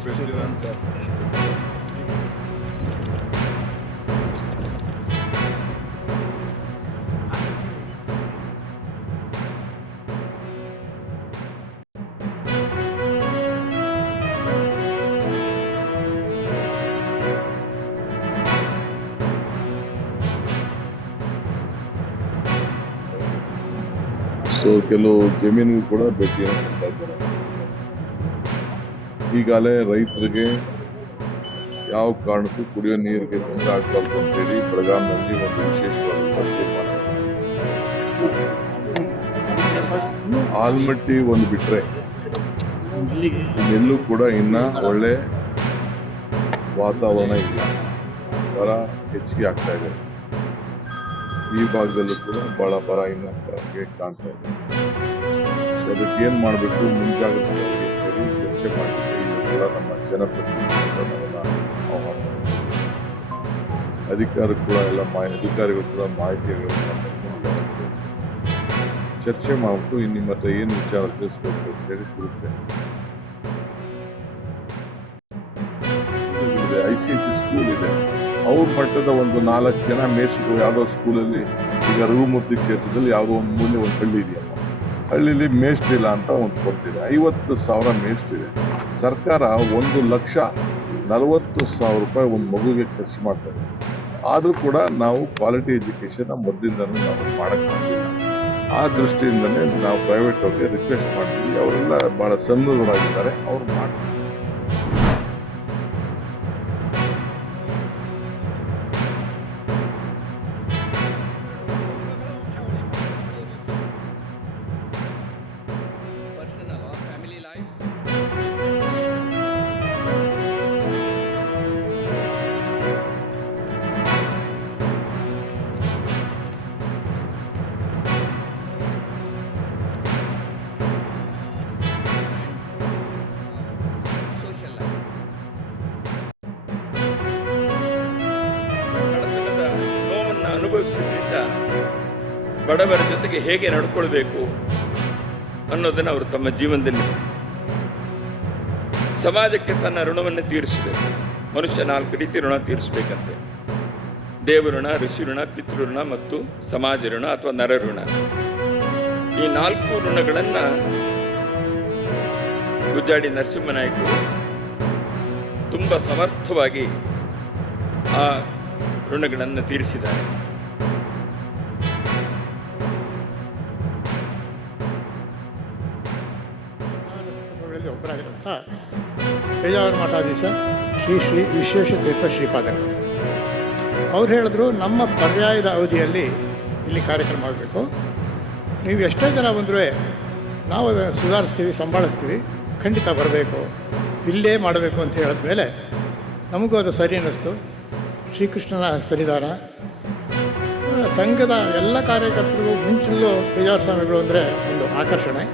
So ಕೆಲವು ಜಮೀನಿಗೂ ಕೂಡ ಭೇಟಿಯನ್ನು ಕೊಡ್ತಾ ಇದ್ದಾರೆ. ಈಗಾಗಲೇ ರೈತರಿಗೆ ಯಾವ ಕಾರಣಕ್ಕೂ ಕುಡಿಯೋ ನೀರಿಗೆ ತೊಂದರೆ ಆಗಬಾರ್ದು ಅಂತೇಳಿ ಬೆಳಗಾವಿನಲ್ಲಿ ಒಂದು ವಿಶೇಷವಾದ ತೀರ್ಮಾನ. ಆಲ್ಮಟ್ಟಿ ಒಂದು ಬಿಟ್ರೆ ಇನ್ನೆಲ್ಲೂ ಕೂಡ ಇನ್ನ ಒಳ್ಳೆ ವಾತಾವರಣ ಇಲ್ಲ, ಬರ ಹೆಚ್ಚಿಗೆ ಆಗ್ತಾ ಇದೆ. ಈ ಭಾಗದಲ್ಲೂ ಕೂಡ ಬಹಳ ಬರ ಇನ್ನ ಕಾಣ್ತಾ ಇದೆ. ಅದಕ್ಕೆ ಏನ್ ಮಾಡಬೇಕು, ಮುಂಜಾಗ್ರತೆ ಚರ್ಚೆ ಮಾಡಬೇಕು. ಕೂಡ ನಮ್ಮ ಜನಪ್ರತಿನಿಧಿಗಳನ್ನೆಲ್ಲ ಅಧಿಕಾರಿಗಳು ಕೂಡ ಮಾಹಿತಿಗಳನ್ನು ಚರ್ಚೆ ಮಾಡ್ಬಿಟ್ಟು ನಿಮ್ಮ ಹತ್ರ ಏನು ವಿಚಾರ ತಿಳಿಸ್ಬೇಕು ಅಂತ ಹೇಳಿ ತಿಳಿಸ್ತೇನೆ. ICSC ಸ್ಕೂಲ್ ಇದೆ, ಅವ್ರ ಮಟ್ಟದ ಒಂದು 4 ಜನ ಮೇಷ್ಟ್ರು ಯಾವುದೋ ಸ್ಕೂಲಲ್ಲಿ, ಈಗ ರಘುಮೂರ್ತಿ ಕ್ಷೇತ್ರದಲ್ಲಿ ಯಾವುದೋ ಒಂದು ಮೂಲೆ ಒಂದು ಹಳ್ಳಿ ಇದೆಯಲ್ಲ, ಹಳ್ಳಿಲಿ ಮೇಷ್ಟ್ರಿಲ್ಲ ಅಂತ ಒಂದು ಕೊಡ್ತಿದೆ. 50,000 ಮೇಷ್ಟ್ರಿದೆ. ಸರ್ಕಾರ 1,40,000 ರೂಪಾಯಿ ಒಂದು ಮಗುಗೆ ಖರ್ಚು ಮಾಡ್ತಾರೆ. ಆದ್ರೂ ಕೂಡ ನಾವು ಕ್ವಾಲಿಟಿ ಎಜುಕೇಶನ್ ಮೊದಲಿಂದನೂ ನಾವು ಮಾಡಕ್ಕಾಗಿಲ್ಲ. ಆ ದೃಷ್ಟಿಯಿಂದನೇ ನಾವು ಪ್ರೈವೇಟ್ ಅವ್ರಿಗೆ ರಿಕ್ವೆಸ್ಟ್ ಮಾಡ್ತೀವಿ. ಅವರೆಲ್ಲ ಬಹಳ ಸನ್ನದ್ಧರಾಗಿದ್ದಾರೆ, ಅವ್ರು ಮಾಡ್ತಾರೆ. ಅನುಭವಿಸಿದ್ರಿಂದ ಬಡವರ ಜೊತೆಗೆ ಹೇಗೆ ನಡ್ಕೊಳ್ಬೇಕು ಅನ್ನೋದನ್ನು ಅವರು ತಮ್ಮ ಜೀವನದಲ್ಲಿ ಸಮಾಜಕ್ಕೆ ತನ್ನ ಋಣವನ್ನು ತೀರಿಸಬೇಕು. ಮನುಷ್ಯ 4 ರೀತಿ ಋಣ ತೀರಿಸಬೇಕಂತೆ: ದೇವ ಋಣ, ಋಷಿ ಋಣ, ಪಿತೃ ಋಣ ಮತ್ತು ಸಮಾಜ ಋಣ ಅಥವಾ ನರ ಋಣ. ಈ 4 ಋಣಗಳನ್ನು ಗುಜ್ಜಾಡಿ ನರಸಿಂಹನಾಯಕರು ತುಂಬ ಸಮರ್ಥವಾಗಿ ಆ ಋಣಗಳನ್ನು ತೀರಿಸಿದ್ದಾರೆ. ಒಬ್ಬರಾಗಿರುವಂಥ ಪೇಜಾವರ ಮಠಾಧೀಶ ಶ್ರೀ ಶ್ರೀ ವಿಶ್ವೇಶತೀರ್ಥ ಶ್ರೀಪಾದರು ಅವ್ರು ಹೇಳಿದ್ರು, ನಮ್ಮ ಪರ್ಯಾಯದ ಅವಧಿಯಲ್ಲಿ ಇಲ್ಲಿ ಕಾರ್ಯಕ್ರಮ ಆಗಬೇಕು, ನೀವು ಎಷ್ಟೇ ಜನ ಬಂದರೂ ನಾವು ಅದನ್ನು ಸುಧಾರಿಸ್ತೀವಿ, ಸಂಭಾಳಿಸ್ತೀವಿ, ಖಂಡಿತ ಬರಬೇಕು, ಇಲ್ಲೇ ಮಾಡಬೇಕು ಅಂತ ಹೇಳಿದ್ಮೇಲೆ ನಮಗೂ ಅದು ಸರಿ ಅನ್ನಿಸ್ತು. ಶ್ರೀಕೃಷ್ಣನ ಸನ್ನಿಧಾನ, ಸಂಘದ ಎಲ್ಲ ಕಾರ್ಯಕರ್ತರಿಗೂ ಮುಂಚೆಲ್ಲೂ ಪೇಜಾವರ ಸ್ವಾಮಿಗಳು ಅಂದರೆ ಒಂದು ಆಕರ್ಷಣೆ.